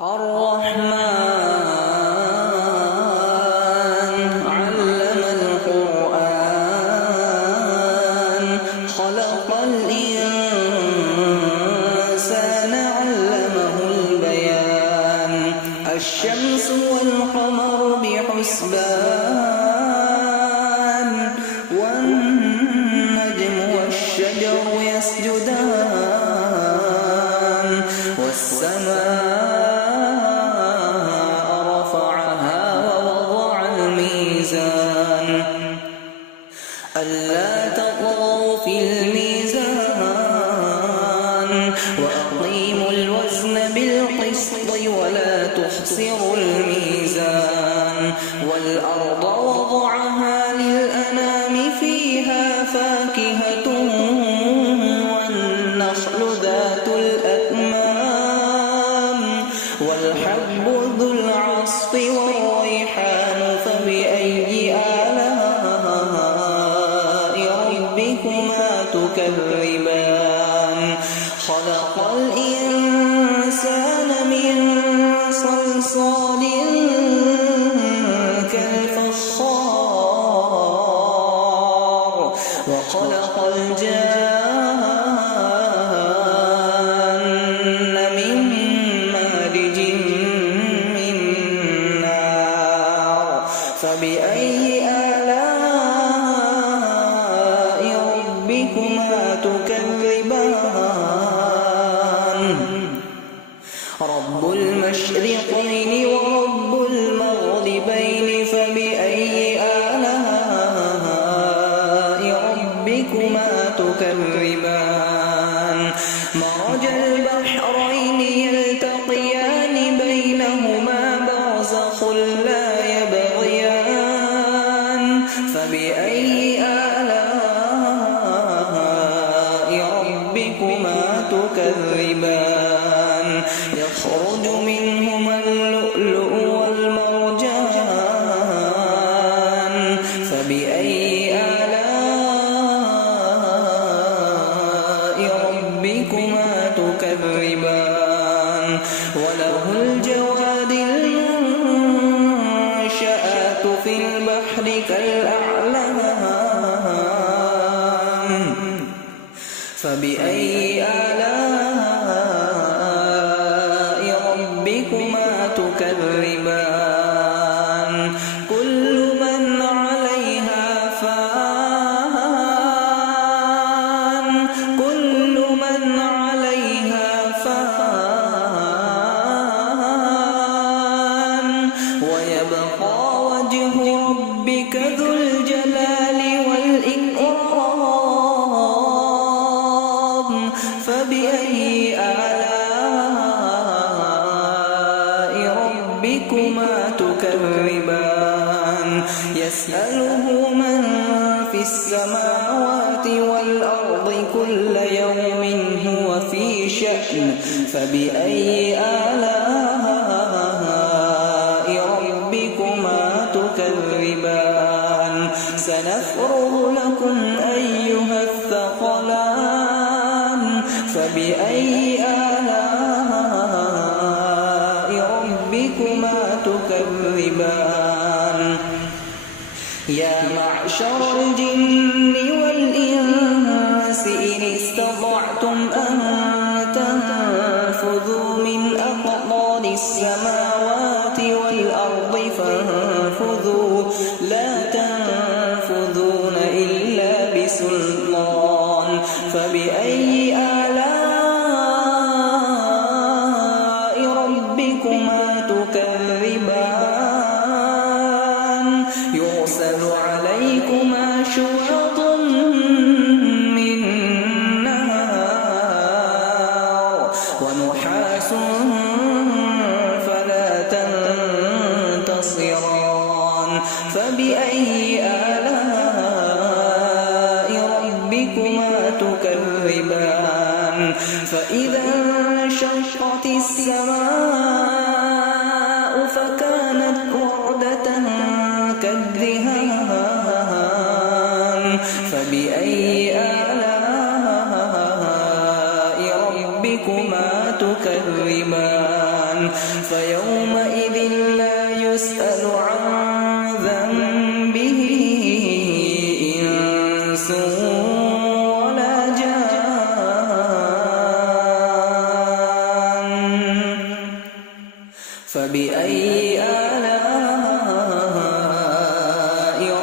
الرحمن علم القرآن خلق الإنسان علمه البيان الشمس والقمر بحسبان والنجم والشجر يسجدان والسماء رفعها ووضع الميزان ألا تطغوا في الميزان وأقيموا الوزن بالقسط ولا تخسروا الميزان والأرض وضعها للأنام فيها فاكهة والنخل ذات الأكمام والحب ذو العصف والريحان فبأي آلاء ربكما تكذبان خلق الإنسان من صلصال كالفخار وخلق الجان من مارج من نار فبأي آلاء ربكما تكذبان رب المشرقين ورب المغربين فبأي آلاء ربكما تكذبان مرج البحرين يلتقيان بينهما برزخ لا يبغيان فبأي آلاء ربكما تكذبان يخرج منهما اللؤلؤ والمرجان فبأي آلاء ربكما تكذبان وله الجواد المنشآت في البحر كالأعلام فبأي آلاء ربكما تكذبان كل من عليها فان كل من عليها فان ويبقى وجه ربك ذو الجلال والإكرام فبأي آلاء ربكما تكذبان يسأله من في السماوات والأرض كل يوم هو في شأن فبأي آلاء ربكما تكذبان سنفرغ لكم أيها الثقلان فبأي آلاء ربكما تكذبان يا معشر الجن والإنس إن استطعتم أن تنفذوا من أقطار السماوات والأرض فانفذوا لا تنفذون إلا بسلطان فبأي آلاء ربكما تكذبان يرسل عليكما شواظ من نار ونحاس فلا تنتصران فبأي آلاء ربكما تكذبان فإذا انشقت السماء فكانت وردة كالدهان فبأي آلاء ربكما تكذبان فيومئذ لا يسأل عن ذنبه إنس ولا جان. فبأي آلاء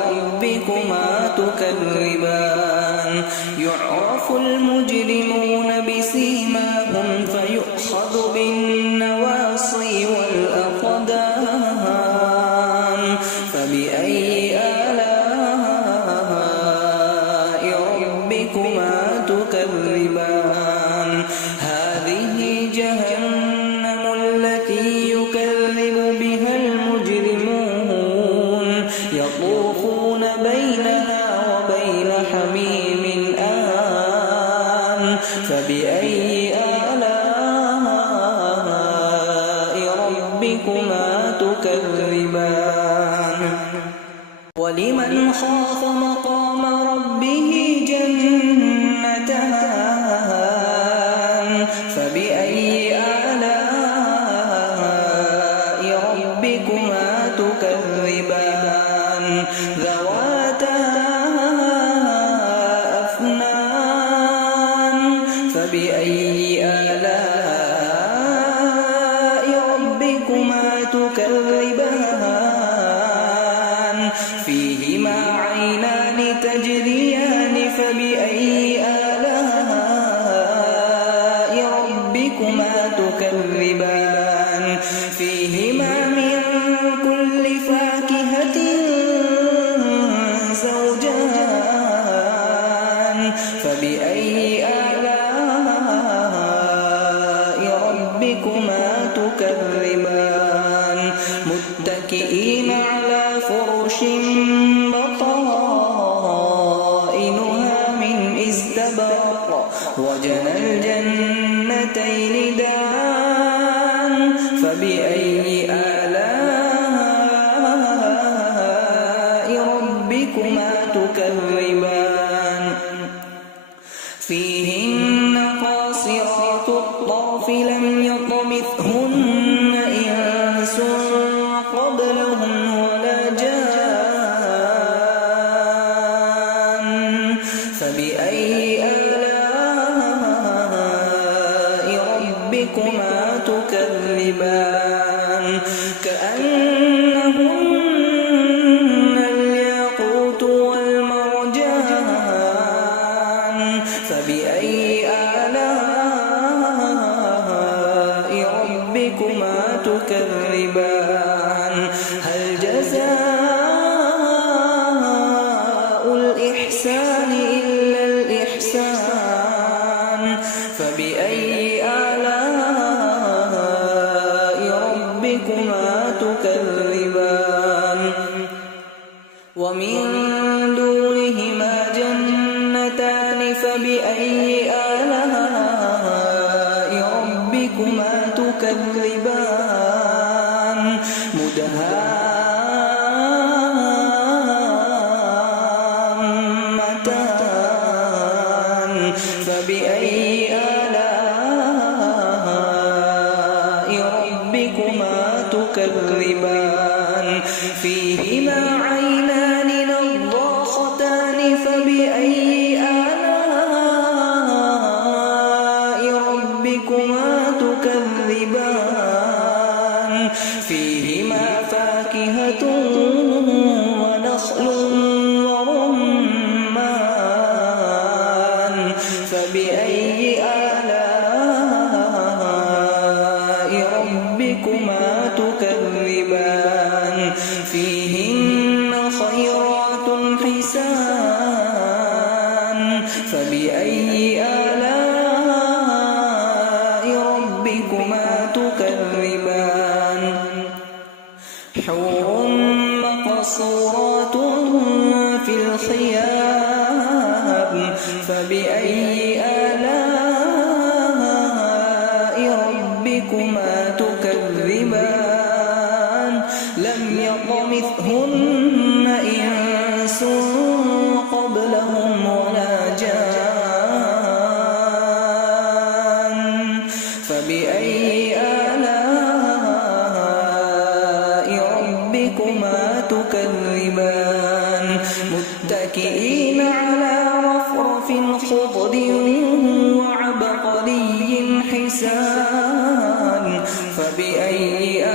ربكما تكذبان يعرف المجرمون بسيماهم فيؤخذ بالنواصي والأقدام. فبأي آلاء ربكما تكذبان هذه جهنم التي يكذب بها المجرمون يطوفون بينها وبين حميم آن. فبأي آلاء ربكما تكذبان ولمن خاف مقام ربه جنتان. فبأي آلاء ربكما تكذبان ذواتا أفنان. فبأي آلاء ربكما تكذبان فيهما عينان تجريان. فبأي آلاء ربكما تكذبان فيهما من كل فاكهة زوجان. فبأي آلاء ربكما تكذبان متكئين على فرش بطائنها من استبرق وجنى الجنتين دان. فبأي آلاء ربكما تكذبان فيهن قاصرات الطرف لم يطمثهن إنس قبلهم ولا جان. فبأي آلاء ربكما تكذبان كأنهن الياقوت والمرجان. فبأي آلاء ربكما تكذبان هل جزاء الإحسان إلا الإحسان. فبأي آلاء ربكما تكذبان ومن دونهما جنتان. فبأي آلاء ربكما تكذبان مدهامتان. فبأي آلاء ربكما تكذبان فيهما عينان نضاختان. فبأي آلاء ربكما تكذبان فيهما فاكهة ونخل ورمان. فبأي آلاء ربكما تكذبان فيهن خيرات حسان. فبأي آلاء ربكما تكذبان حور مقصورات في الخيام. فبأي آلاء ربكما تكذبان لم يطمثهن إنس قبلهم ولا جان. فبأي آلاء تكذبان متكئين على رفرف خضر وعبقري حسان فبأي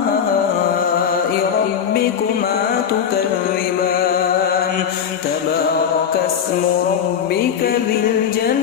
آلاء ربكما تكذبان تبارك اسم ربك ذي الجلال